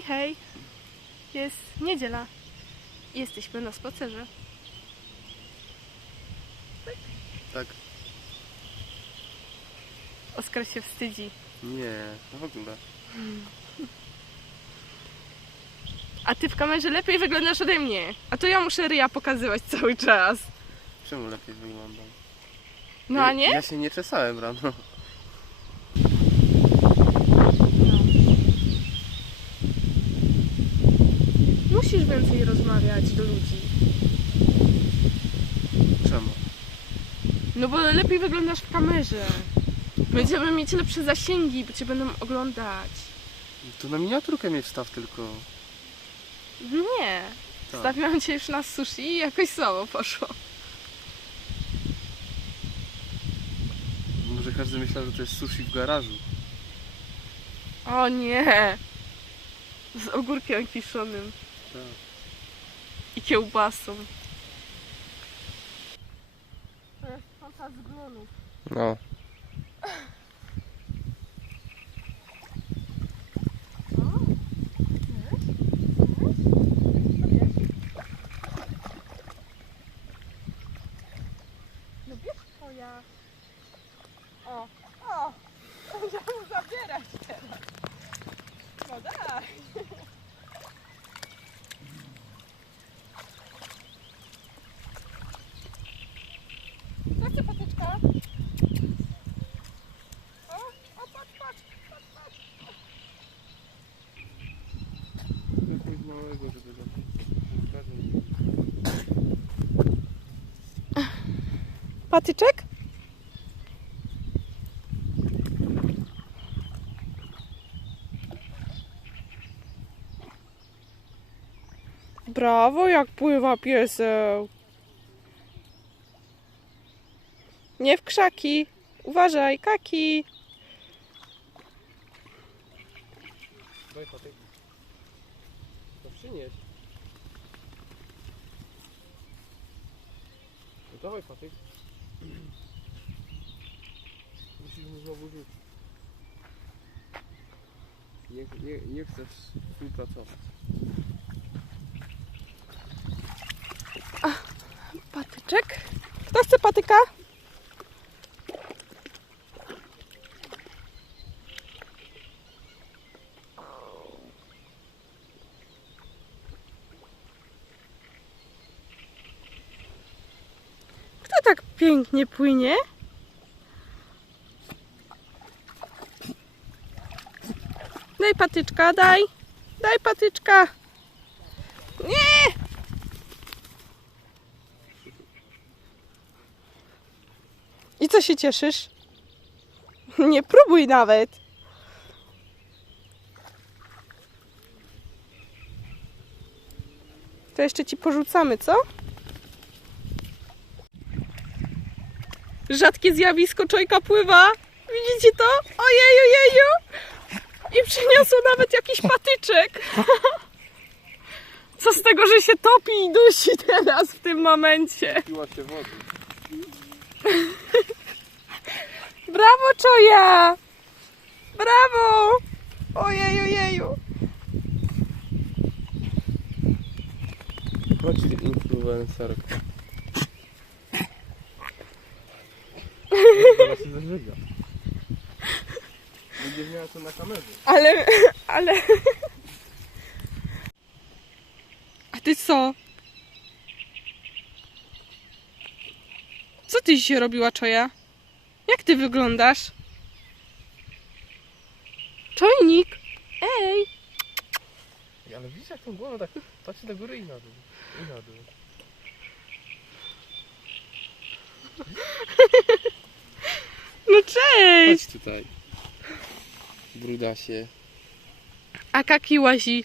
Hej, hej. Jest niedziela. Jesteśmy na spacerze. Tak. Oskar się wstydzi. Nie, no w ogóle. A ty w kamerze lepiej wyglądasz ode mnie. A to ja muszę ryja pokazywać cały czas. Czemu lepiej wyglądam? No a nie? Ja się nie czesałem rano. Musisz więcej rozmawiać do ludzi. Czemu? No bo lepiej wyglądasz w kamerze. Będziemy mieć lepsze zasięgi, bo cię będą oglądać. To na miniaturkę mnie wstaw tylko. Nie. Tak. Stawiałam cię już na sushi i jakoś słabo poszło. Może każdy myślał, że to jest sushi w garażu. O nie. Z ogórkiem kiszonym Tak. i kiełbasą. To jest fanta z glonów. No bierz twoja. O, o! Będziemy mu zabierać teraz. No daj. Co chce patyczka? O, Patyczek? Brawo, jak pływa pieseł. Nie w krzaki. Uważaj, kaki. Daj patyk. To przynieś. No dawaj patyk. Musisz mu znowu rzucić. Nie, nie, nie chcesz współpracować. Patyczek? Kto chce patyka? Kto tak pięknie płynie? Daj patyczka, daj. Daj patyczka. Nie! I co się cieszysz? Nie próbuj nawet. To jeszcze ci porzucamy, co? Rzadkie zjawisko, czojka pływa. Widzicie to? Ojej, ojeju. I przyniosło nawet jakiś patyczek. Co z tego, że się topi i dusi teraz w tym momencie? Piła się wody. Brawo, Czoja! Brawo! Ojej, ojeju! Chodź influencerka. Zaraz się zażyga. Będziesz miała to na kamerze. Ale, ale... A ty co? Co ty dzisiaj robiła, Czoja? Jak ty wyglądasz? Czojnik! Ej! Ale widzisz jak tą głową tak patrzy do góry i na dół. I na dół. No cześć! Chodź tutaj. Bruda się. A Kaki łazi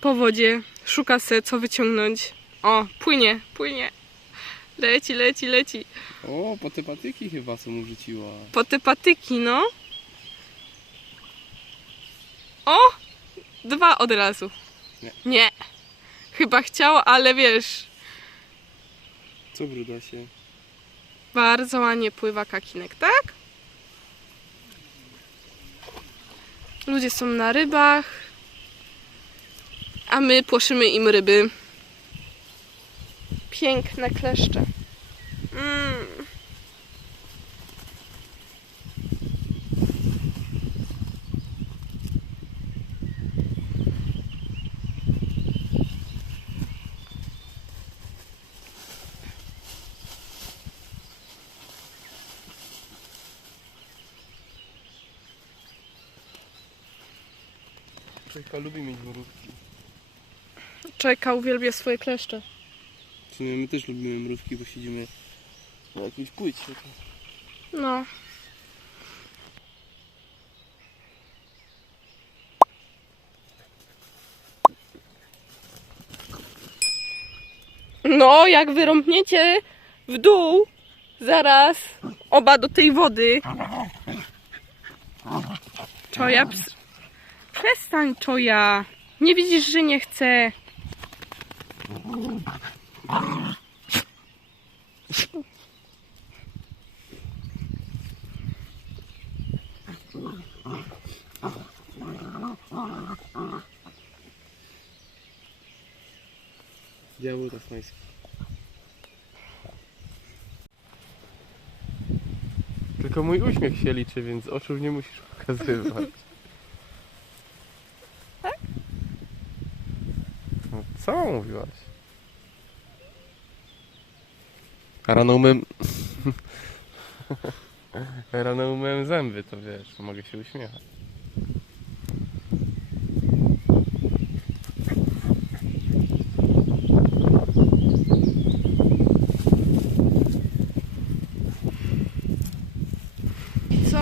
po wodzie, szuka se co wyciągnąć. O, płynie, płynie. Leci, leci, leci. O, po te patyki chyba mu rzuciła. Po te patyki, no. O! Dwa od razu. Nie. Nie. Chyba chciał, ale wiesz, Co bruda się? bardzo ładnie pływa kakinek, tak? Ludzie są na rybach, a my płoszymy im ryby. Piękne kleszcze. Mm. Czeka lubi mieć mrówki. Czajka uwielbia swoje kleszcze. W sumie my też lubimy mrówki, bo siedzimy na jakiejś płycie. No. No, jak wyrąbniecie w dół, zaraz oba do tej wody. Czoja, ps... przestań, Czoja. Nie widzisz, że nie chcę. Diabeł tasmański. Tylko mój uśmiech się liczy, więc oczu nie musisz pokazywać. Tak? No, co mówiłaś? Rano umyłem... Rano umyłem zęby, to wiesz, mogę się uśmiechać. Co?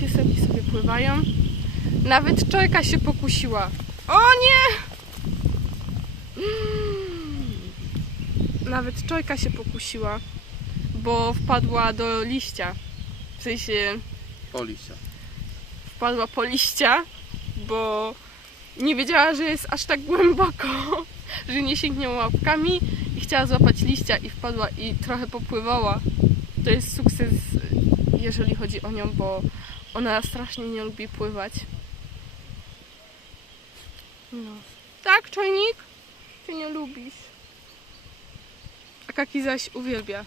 Piesełki sobie pływają. Nawet czojka się pokusiła. O nie! Nawet czojka się pokusiła, bo wpadła do liścia. W sensie O liścia. wpadła po liścia, bo nie wiedziała, że jest aż tak głęboko, że nie sięgnie łapkami i chciała złapać liścia i wpadła i trochę popływała. To jest sukces, jeżeli chodzi o nią, bo ona strasznie nie lubi pływać. No. Tak, czajnik? Ty nie lubisz. A Kaki zaś uwielbia.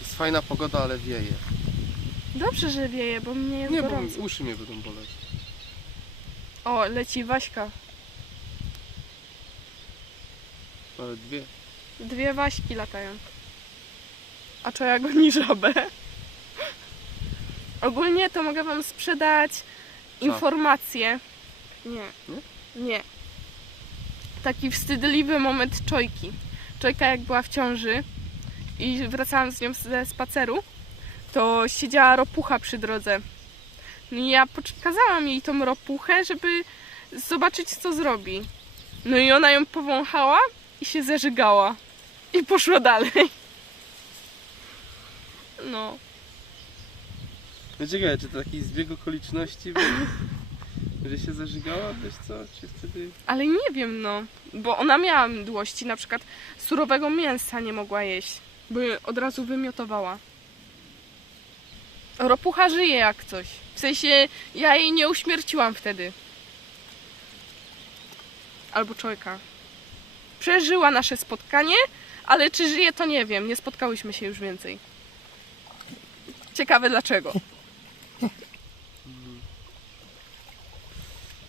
Jest fajna pogoda, ale wieje. Dobrze, że wieje, bo mnie jest Nie, bo gorąco. uszy mnie będą boleć. O, leci Waśka. Ale dwie. Dwie Waśki latają. A co ja goni żabę? Ogólnie to mogę wam sprzedać informację. Nie. Nie. Taki wstydliwy moment Czojki. Czojka jak była w ciąży i wracałam z nią ze spaceru, to siedziała ropucha przy drodze. No i ja pokazałam jej tą ropuchę, żeby zobaczyć co zrobi. No i ona ją powąchała i się zażygała. I poszła dalej. No. No ciekawe, czy to taki zbieg okoliczności był, że się zażygała, wiesz co, czy wtedy... Ale nie wiem, no. Bo ona miała mdłości, na przykład surowego mięsa nie mogła jeść, je od razu wymiotowała. Ropucha żyje jak coś. W sensie, ja jej nie uśmierciłam wtedy. Albo czojka. Przeżyła nasze spotkanie, ale czy żyje, to nie wiem. Nie spotkałyśmy się już więcej. Ciekawe dlaczego.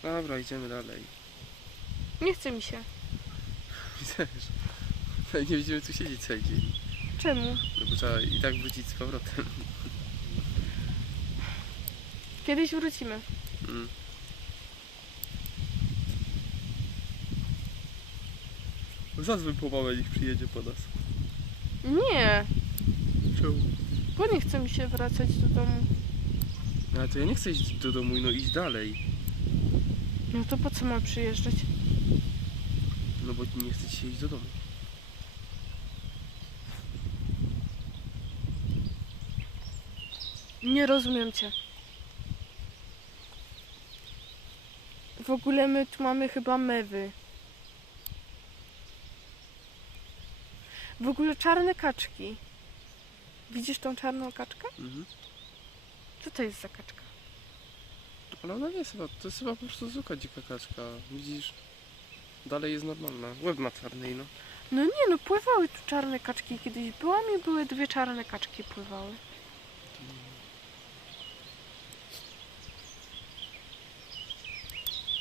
Dobra, idziemy dalej. Nie chce mi się. Widzisz, ale nie będziemy tu siedzieć cały dzień, Czemu? no bo trzeba i tak wrócić z powrotem. Kiedyś wrócimy. Mm. Zadzwoń po mamę, niech przyjedzie po nas. Nie, Czemu? bo nie chce mi się wracać do domu. No ale to ja nie chcę iść do domu, no iść dalej. No to po co mam przyjeżdżać? No bo nie chce ci się iść do domu. Nie rozumiem cię. W ogóle my tu mamy chyba mewy. W ogóle czarne kaczki. Widzisz tą czarną kaczkę? Mhm. Co to jest za kaczka? Ale ona nie jest chyba, to jest chyba po prostu zwykła dzika kaczka. Widzisz? Dalej jest normalna. Łeb ma czarny, no. No nie, no pływały tu czarne kaczki. Kiedyś byłam i były dwie czarne kaczki pływały.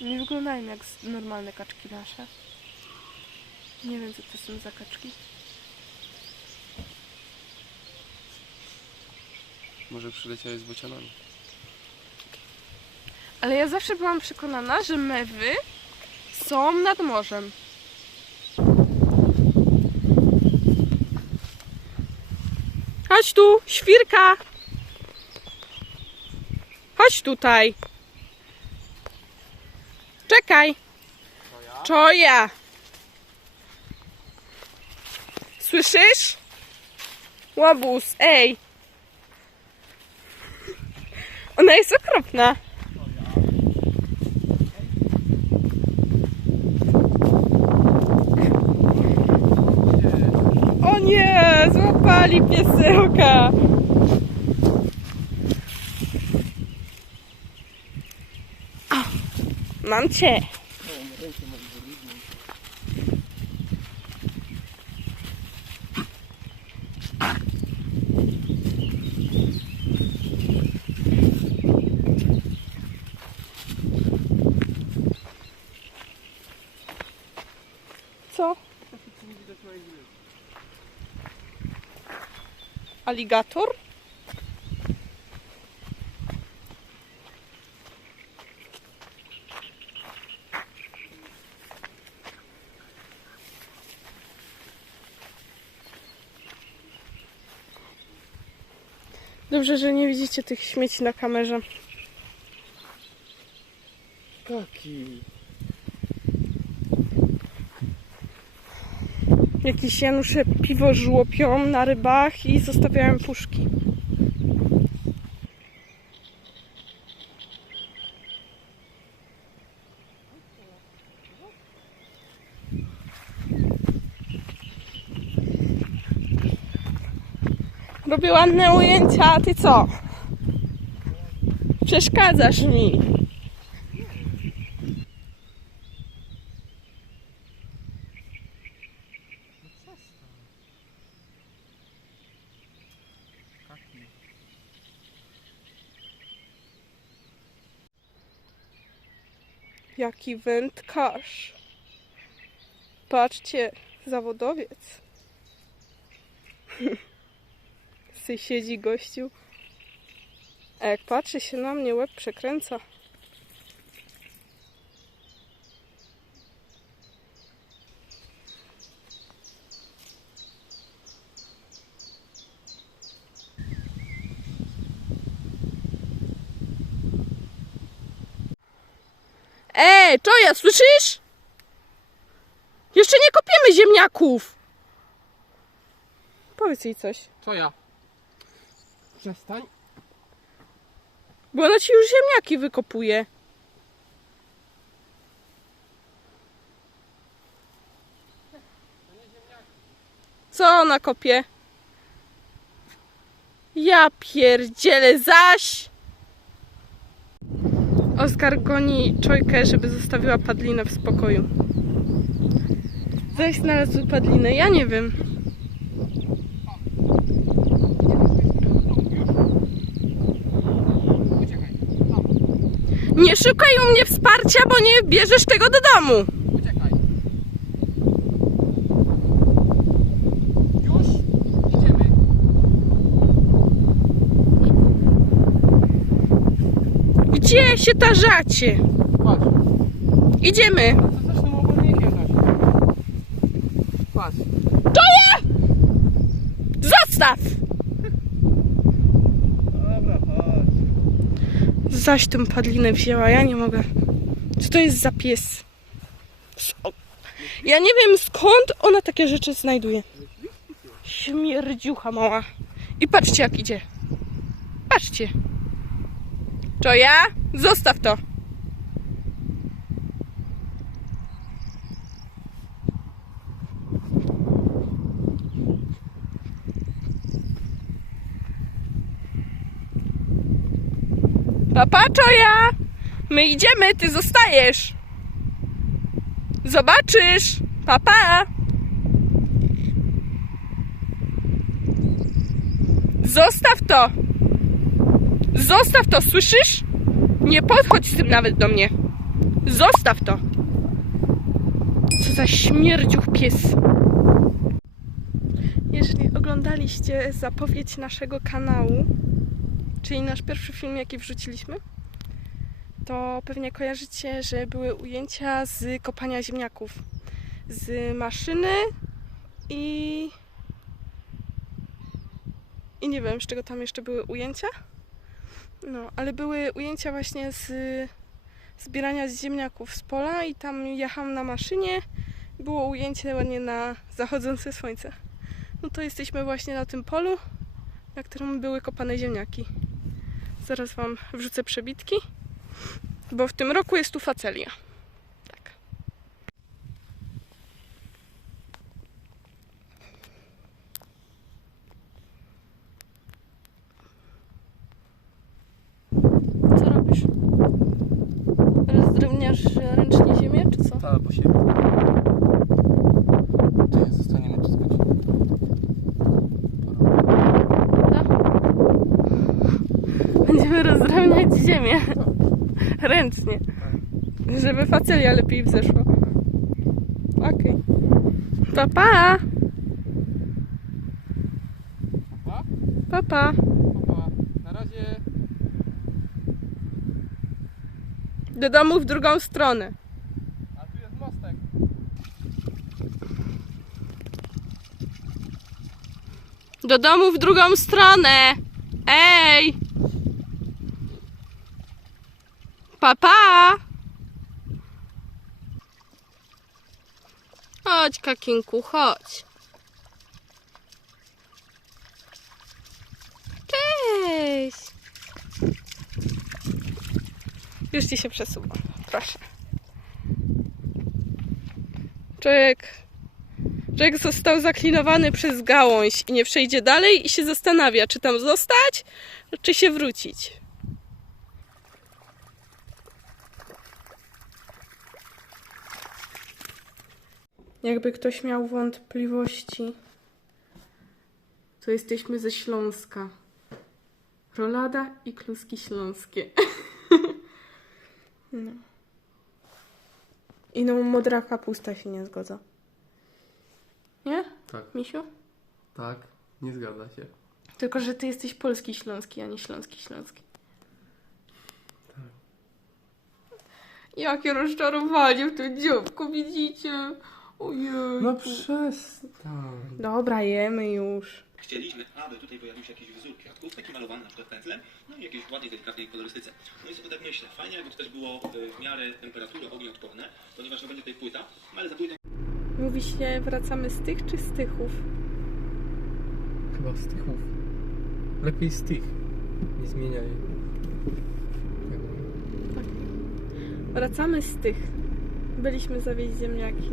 Nie wyglądają jak normalne kaczki nasze. Nie wiem, co to są za kaczki. Może przyleciałeś z bocianami. Ale ja zawsze byłam przekonana, że mewy są nad morzem. Chodź tu, świrka! Chodź tutaj. Czekaj. Czoja. Słyszysz? Łobuz, ej. Ona jest okropna. O piesełka. O, mam cię. Co? Aligator? Dobrze, że nie widzicie tych śmieci na kamerze. Taki. Jakieś Janusze piwo żłopią na rybach i zostawiają puszki. Robię ładne ujęcia, a ty co? Przeszkadzasz mi. Jaki wędkarz. Patrzcie, zawodowiec. Sy siedzi gościu. A jak patrzy się na mnie, łeb przekręca. Ej, Czoja, słyszysz? Jeszcze nie kopiemy ziemniaków. Powiedz jej coś. Co ja? Przestań. Bo ona ci już ziemniaki wykopuje. Co ona kopie? Ja pierdzielę zaś! Oskar goni Czojkę, żeby zostawiła padlinę w spokoju. Zaś znalazł padlinę, ja nie wiem. Nie szukaj u mnie wsparcia, bo nie bierzesz tego do domu. Gdzie się tarzacie? Patrz. Idziemy. No to. Patrz. Zostaw! Dobra, chodź. Zaś tą padlinę wzięła, ja nie mogę. Co to jest za pies? Co? Ja nie wiem skąd ona takie rzeczy znajduje. Śmierdziucha mała. I patrzcie jak idzie. Patrzcie. Czoja, zostaw to. Papa, Czoja! My idziemy, ty zostajesz. Zobaczysz. Papa. Zostaw to. Zostaw to, słyszysz? Nie podchodź z tym nawet do mnie. Zostaw to. Co za śmierdziuch pies. Jeżeli oglądaliście zapowiedź naszego kanału, czyli nasz pierwszy film, jaki wrzuciliśmy, to pewnie kojarzycie, że były ujęcia z kopania ziemniaków. Z maszyny i. I nie wiem, z czego tam jeszcze były ujęcia. No, ale były ujęcia właśnie z zbierania ziemniaków z pola i tam jechałam na maszynie. Było ujęcie ładnie na zachodzące słońce. No to jesteśmy właśnie na tym polu, na którym były kopane ziemniaki. Zaraz Wam wrzucę przebitki, bo w tym roku jest tu facelia. Tak. Co robisz? Rozdrobniasz ręcznie ziemię, czy co? Ta po siebie. Czekaj, zostaniemy tu skończyć. Będziemy rozdrabniać ziemię. Ręcznie. Facelia lepiej wzeszła. Okej. Pa, pa! Pa? Pa, pa. Na razie. Do domu w drugą stronę. A tu jest mostek. Do domu w drugą stronę. Ej! Papa! Chodź, Kakinku, chodź. Cześć! Już ci się przesuwam. Proszę. Człowiek Jack został zaklinowany przez gałąź i nie przejdzie dalej i się zastanawia, czy tam zostać, czy się wrócić. Jakby ktoś miał wątpliwości, to jesteśmy ze Śląska. Rolada i kluski śląskie. no. I no modra kapusta się nie zgadza. Nie? Tak, Misiu? tak, nie zgadza się. Tylko, że ty jesteś polski śląski, a nie śląski śląski. Jakie rozczarowanie w tym dzióbku, widzicie? Ojej. No przestań. Dobra, jemy już. Chcieliśmy, aby tutaj pojawił się jakiś wzór kwiatków, taki malowany na przykład pędzlem, no i jakiejś ładnej, delikatnej kolorystyce. No i sobie tak myślę, fajnie jakby to też było e, w miarę temperatury ognia odporne, ponieważ no będzie tutaj płyta, ale za płytą Mówi się, wracamy z tych czy z tychów? Chyba z tychów. Lepiej z tych. Nie zmieniaj. Wracamy z tych. Byliśmy zawieźć ziemniaki.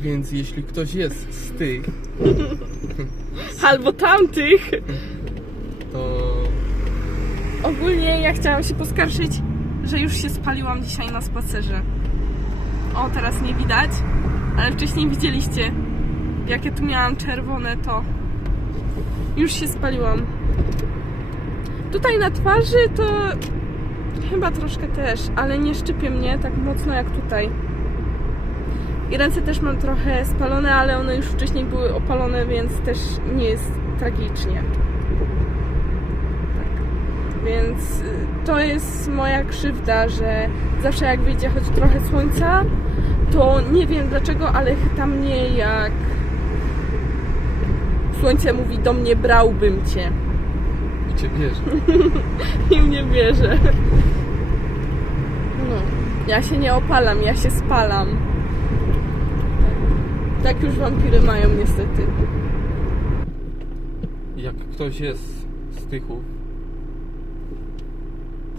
Więc jeśli ktoś jest z tych, Albo tamtych! to Ogólnie ja chciałam się poskarżyć, że już się spaliłam dzisiaj na spacerze. O, teraz nie widać, ale wcześniej widzieliście, jakie tu miałam czerwone to. Już się spaliłam. Tutaj na twarzy to chyba troszkę też, ale nie szczypie mnie tak mocno jak tutaj. I ręce też mam trochę spalone, ale one już wcześniej były opalone, więc też nie jest tragicznie. Więc y, to jest moja krzywda, że zawsze jak wyjdzie choć trochę słońca, to nie wiem dlaczego, ale chyta mnie jak słońce mówi do mnie brałbym cię i cię bierze. i mnie bierze. No, ja się nie opalam, ja się spalam. Tak już wampiry mają niestety. jak ktoś jest z Tychów,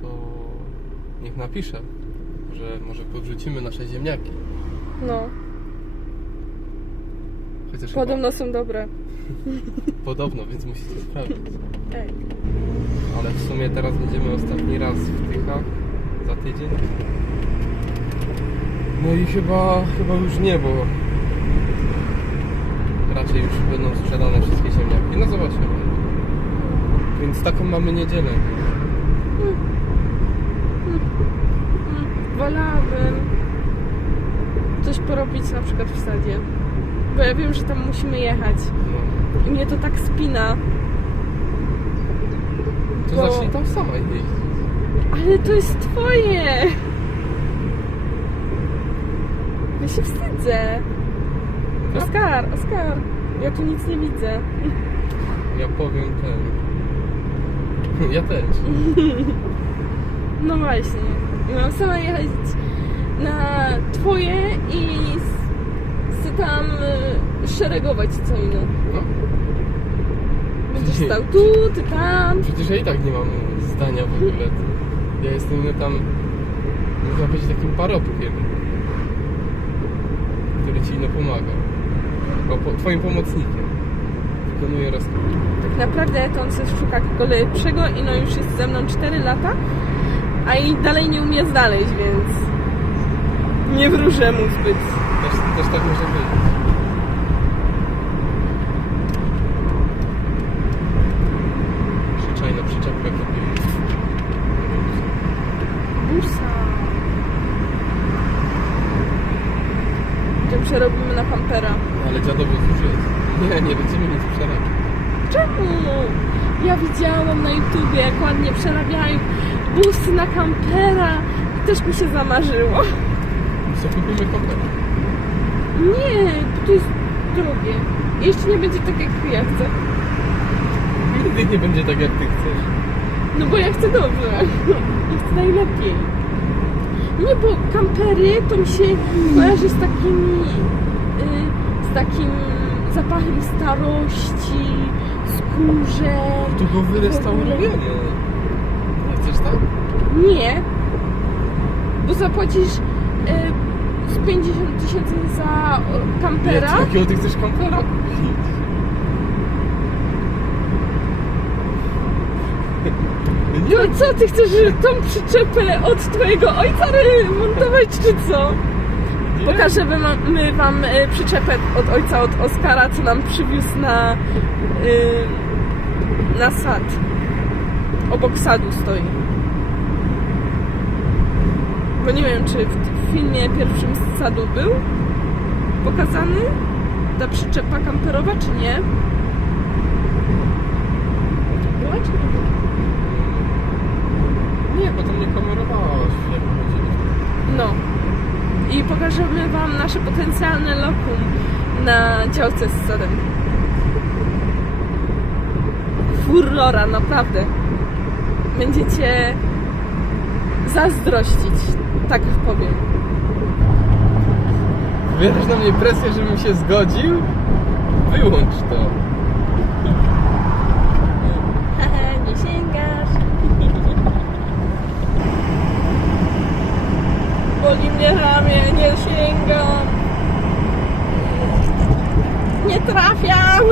to niech napisze, że może podrzucimy nasze ziemniaki. No, Chociaż podobno są dobre. chyba, podobno, więc musicie sprawdzić. Ej. Ale w sumie teraz będziemy ostatni raz w Tychach za tydzień. No i chyba, chyba już nie, bo raczej już będą sprzedane wszystkie ziemniaki. No zobaczymy. Więc taką mamy niedzielę. Wolałabym coś porobić na przykład w sadzie. Bo ja wiem, że tam musimy jechać. I mnie to tak spina. To Bo- zacznij tam sama jeździć. Ale to jest twoje! Ja się wstydzę. Oskar, Oskar, ja tu nic nie widzę. Ja powiem ten. Ja też. No właśnie. Mam sama jechać na twoje i tam y, szeregować co inne. No. Będziesz stał tu, ty tam. Przecież ja i tak nie mam zdania w ogóle. Ja jestem tam, można powiedzieć, takim parobkiem, który ci no pomaga. O, po, twoim pomocnikiem. Wykonuje rozkazy. Tak naprawdę to on sobie szuka kogo lepszego i no już jest ze mną 4 lata, a i dalej nie umie znaleźć, więc nie wróżę mu zbyt. Też, też tak może być. Przyczajna przyczepka kupimy. Busa. Gdzie przerobimy na kampera. Ale dziadowóz już jest. Nie, nie będziemy nic przerabiać. Czemu? Ja widziałam na YouTubie, jak ładnie przerabiają busy na kampera też mi się zamarzyło. Co kupimy kopę? Nie, bo to jest drogie. I Jeszcze nie będzie tak jak ja chcę. Nigdy nie będzie tak jak ty chcesz. No bo ja chcę dobrze. Ja chcę najlepiej. Nie, bo kampery to mi się kojarzy z takim y, z takim zapachem starości, skórze. To było wyrestaurowane. Nie chcesz tak? Nie, bo zapłacisz y, z 50 tysięcy za o, kampera. Nie, jakiego ty chcesz kampera kupić? To co, ty chcesz tą przyczepę od twojego ojca remontować, czy co? nie. Pokażemy my wam y, przyczepę od ojca, od Oskara, co nam przywiózł na, y, na sad. Obok sadu stoi. Bo nie wiem, czy filmie pierwszym z sadu był pokazany ta przyczepa kamperowa, czy nie? Była, czy nie była? Nie, bo tam nie kamerowałaś, jak. No. I pokażemy Wam nasze potencjalne lokum na działce z sadem. Furora, naprawdę. Będziecie zazdrościć, tak powiem. Wywierasz na mnie presję, żebym się zgodził? Wyłącz to. Nie sięgasz. Boli mnie ramię, nie sięgam. Nie trafiam.